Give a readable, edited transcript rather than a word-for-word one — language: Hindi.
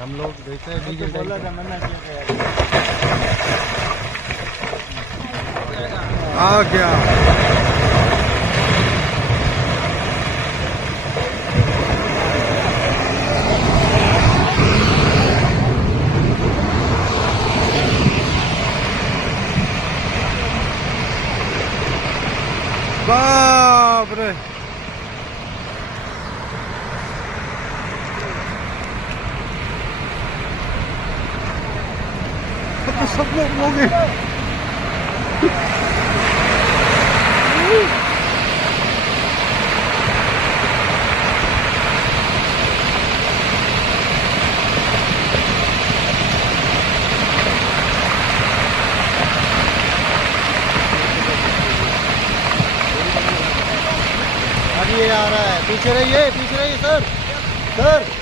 हम लोग देते हैं डीजल बोला था मना किया आ गया। बाप रे, तो सब लोग हो गए। अब ये आ रहा है, पीछे रहिए सर।